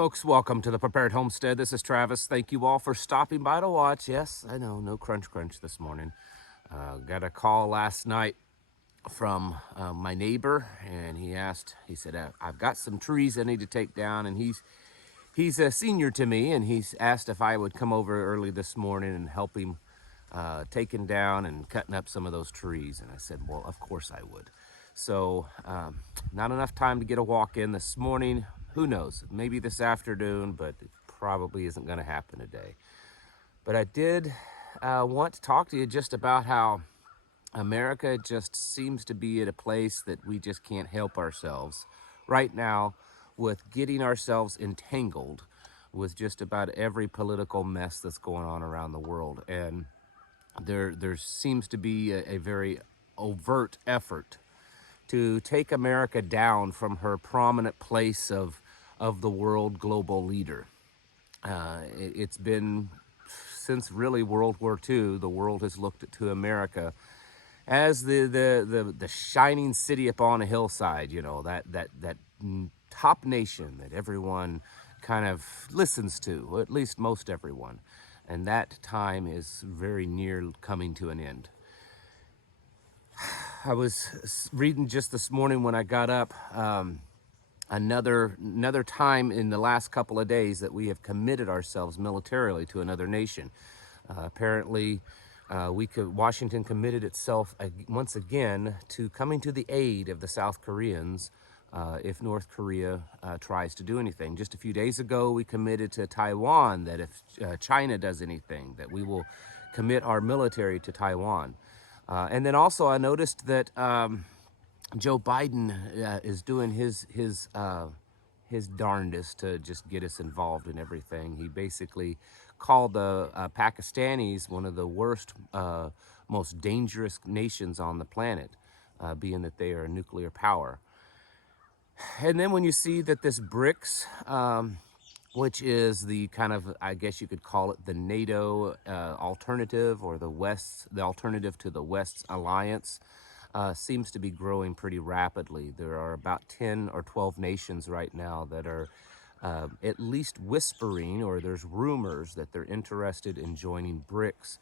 folks, welcome to the Prepared Homestead. This is Travis. Thank you all for stopping by to watch. Yes, I know, no crunch this morning. Got a call last night from my neighbor, and he said, I've got some trees I need to take down, and he's a senior to me, and he's asked if I would come over early this morning and help him taking down and cutting up some of those trees. And I said, well, of course I would. So not enough time to get a walk in this morning. Who knows, maybe this afternoon, but it probably isn't going to happen today. But I did want to talk to you just about how America just seems to be at a place that we just can't help ourselves right now with getting ourselves entangled with just about every political mess that's going on around the world. And there seems to be a very overt effort to take America down from her prominent place of the world global leader. It's been since really World War II, the world has looked to America as the shining city upon a hillside, you know, that top nation that everyone kind of listens to, at least most everyone. And that time is very near coming to an end. I was reading just this morning when I got up, another time in the last couple of days that we have committed ourselves militarily to another nation. Apparently, Washington committed itself once again to coming to the aid of the South Koreans if North Korea tries to do anything. Just a few days ago, we committed to Taiwan that if China does anything, that we will commit our military to Taiwan. And then also I noticed that Joe Biden is doing his darndest to just get us involved in everything. He basically called the Pakistanis one of the worst, most dangerous nations on the planet, being that they are a nuclear power. And then when you see that this BRICS, which is the kind of, I guess you could call it the NATO alternative, or the alternative to the West's alliance, seems to be growing pretty rapidly. There are about 10 or 12 nations right now that are at least whispering, or there's rumors that they're interested in joining BRICS.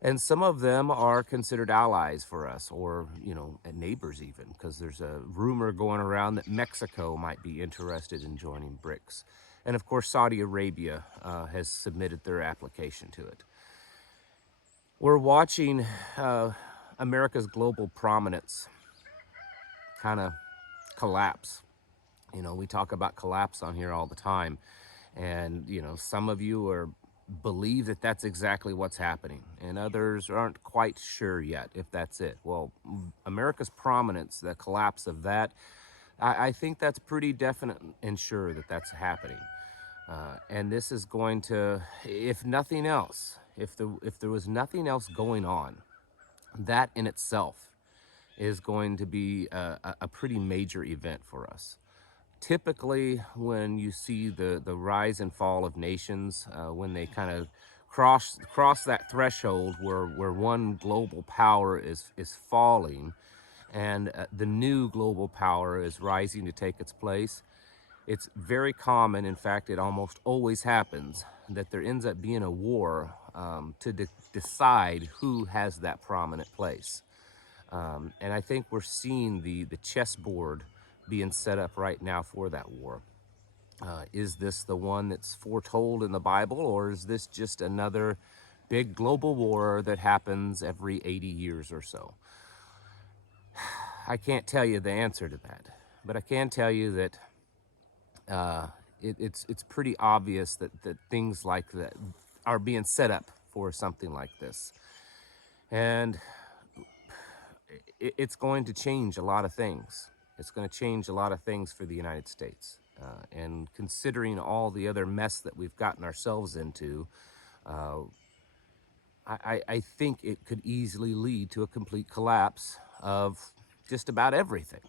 And some of them are considered allies for us, or, you know, neighbors even, because there's a rumor going around that Mexico might be interested in joining BRICS. And of course, Saudi Arabia has submitted their application to it. We're watching America's global prominence kind of collapse. You know, we talk about collapse on here all the time. And, you know, some of you believe that that's exactly what's happening, and others aren't quite sure yet if that's it. Well, America's prominence, the collapse of that, I think that's pretty definite and sure that that's happening. And this is going to, if nothing else, if there was nothing else going on, that in itself is going to be a pretty major event for us. Typically, when you see the rise and fall of nations, when they kind of cross that threshold where one global power is falling and the new global power is rising to take its place, it's very common, in fact, it almost always happens, that there ends up being a war to decide who has that prominent place. And I think we're seeing the chessboard being set up right now for that war. Is this the one that's foretold in the Bible, or is this just another big global war that happens every 80 years or so? I can't tell you the answer to that, but I can tell you that it's pretty obvious that things like that are being set up for something like this. And it's going to change a lot of things. It's going to change a lot of things for the United States. And considering all the other mess that we've gotten ourselves into, I think it could easily lead to a complete collapse of just about everything.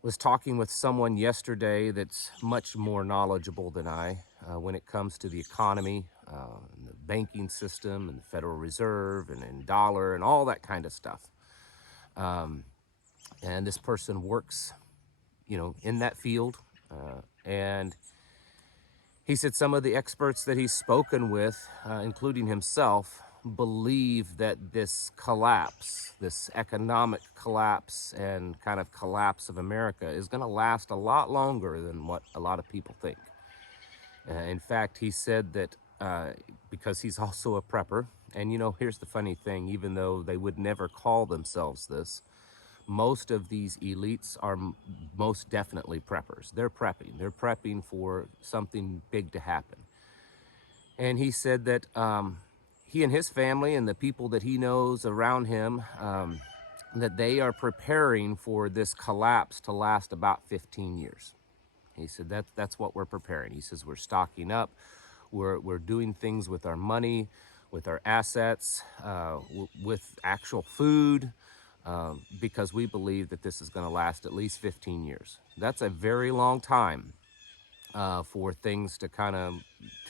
Was talking with someone yesterday that's much more knowledgeable than I when it comes to the economy, and the banking system, and the Federal Reserve, and dollar, and all that kind of stuff. And this person works, you know, in that field, And he said some of the experts that he's spoken with, including himself, believe that this collapse, this economic collapse and kind of collapse of America is going to last a lot longer than what a lot of people think. In fact, he said that because he's also a prepper, and here's the funny thing, even though they would never call themselves this, most of these elites are most definitely preppers. They're prepping. They're prepping for something big to happen. And he said that he and his family and the people that he knows around him, that they are preparing for this collapse to last about 15 years. He said that's what we're preparing. He says we're stocking up, we're doing things with our money, with our assets, with actual food, because we believe that this is going to last at least 15 years. That's a very long time for things to kind of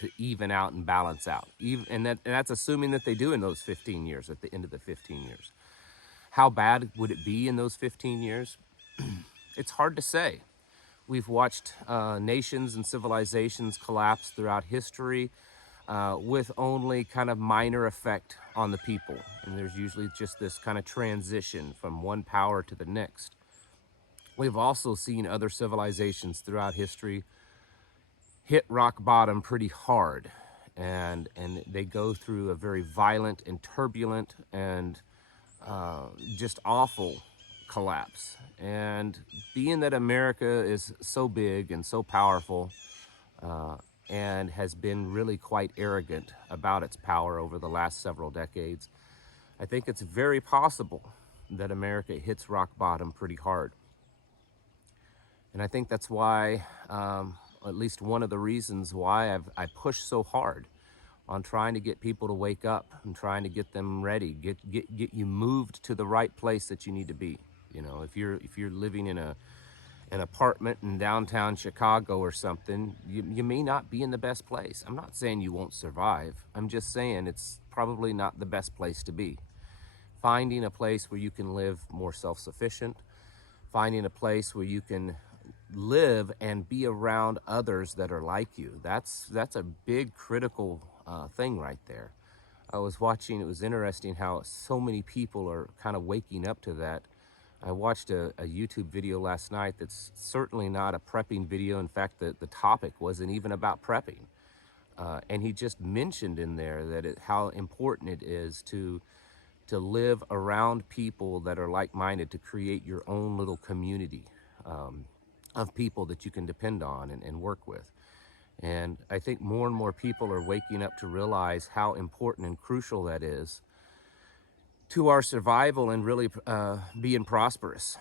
to even out and balance out. And that's assuming that they do in those 15 years, at the end of the 15 years. How bad would it be in those 15 years? It's hard to say. We've watched nations and civilizations collapse throughout history with only kind of minor effect on the people. And there's usually just this kind of transition from one power to the next. We've also seen other civilizations throughout history hit rock bottom pretty hard. And they go through a very violent and turbulent and just awful collapse. And being that America is so big and so powerful, and has been really quite arrogant about its power over the last several decades, I think it's very possible that America hits rock bottom pretty hard. And I think that's why, at least one of the reasons why I push so hard on trying to get people to wake up and trying to get them ready, get you moved to the right place that you need to be. If you're living in an apartment in downtown Chicago or something, you may not be in the best place. I'm not saying you won't survive. I'm just saying it's probably not the best place to be. Finding a place where you can live more self-sufficient, finding a place where you can live and be around others that are like you. That's a big critical thing right there. I was watching, it was interesting how so many people are kind of waking up to that. I watched a YouTube video last night that's certainly not a prepping video. In fact, the topic wasn't even about prepping. And he just mentioned in there that how important it is to live around people that are like-minded, to create your own little community of people that you can depend on and work with. And I think more and more people are waking up to realize how important and crucial that is to our survival and really being prosperous.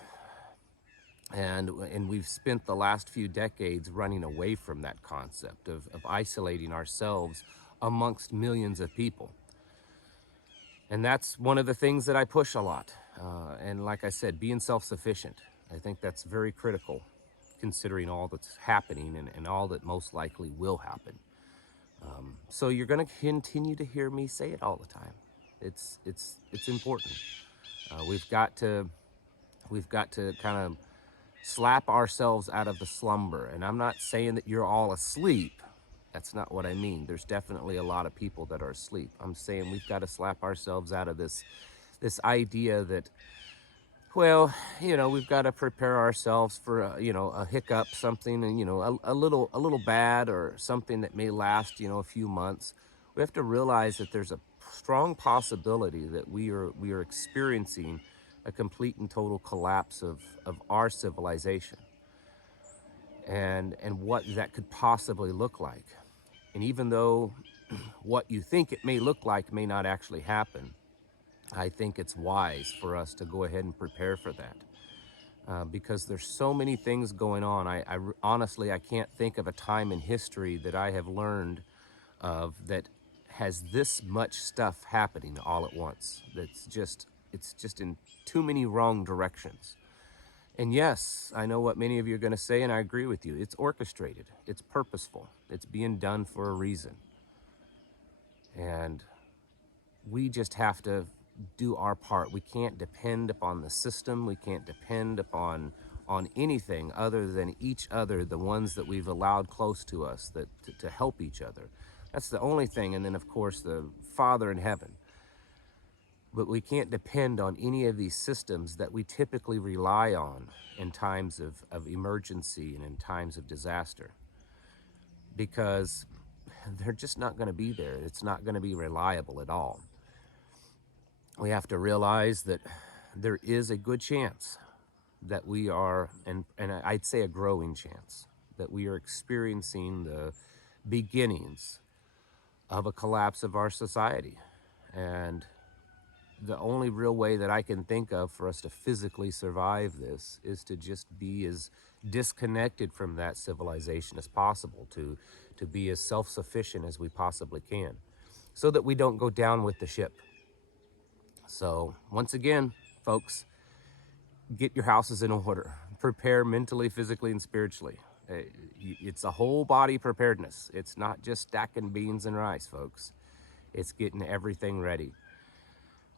And we've spent the last few decades running away from that concept of isolating ourselves amongst millions of people. And that's one of the things that I push a lot. And like I said, being self-sufficient, I think that's very critical, considering all that's happening and all that most likely will happen. So you're going to continue to hear me say it all the time. It's important. We've got to kind of slap ourselves out of the slumber. And I'm not saying that you're all asleep. That's not what I mean. There's definitely a lot of people that are asleep. I'm saying we've got to slap ourselves out of this idea that, well, we've got to prepare ourselves for a hiccup, something, and a little bad, or something that may last a few months. We have to realize that there's a strong possibility that we are experiencing a complete and total collapse of our civilization, and what that could possibly look like. And even though what you think it may look like may not actually happen, I think it's wise for us to go ahead and prepare for that, because there's so many things going on. Honestly, I can't think of a time in history that I have learned of that has this much stuff happening all at once. It's just in too many wrong directions. And yes, I know what many of you are going to say, and I agree with you. It's orchestrated. It's purposeful. It's being done for a reason. And we just have to do our part. We can't depend upon the system. We can't depend upon on anything other than each other, the ones that we've allowed close to us that to help each other. That's the only thing. And then, of course, the Father in heaven. But we can't depend on any of these systems that we typically rely on in times of emergency and in times of disaster, because they're just not going to be there. It's not going to be reliable at all. We have to realize that there is a good chance that we are, and I'd say a growing chance, that we are experiencing the beginnings of a collapse of our society. And the only real way that I can think of for us to physically survive this is to just be as disconnected from that civilization as possible, to be as self-sufficient as we possibly can, so that we don't go down with the ship. So once again, folks, get your houses in order. Prepare mentally, physically, and spiritually. It's a whole body preparedness. It's not just stacking beans and rice, folks. It's getting everything ready,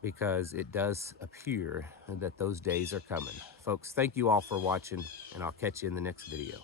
because it does appear that those days are coming. Folks, thank you all for watching, and I'll catch you in the next video.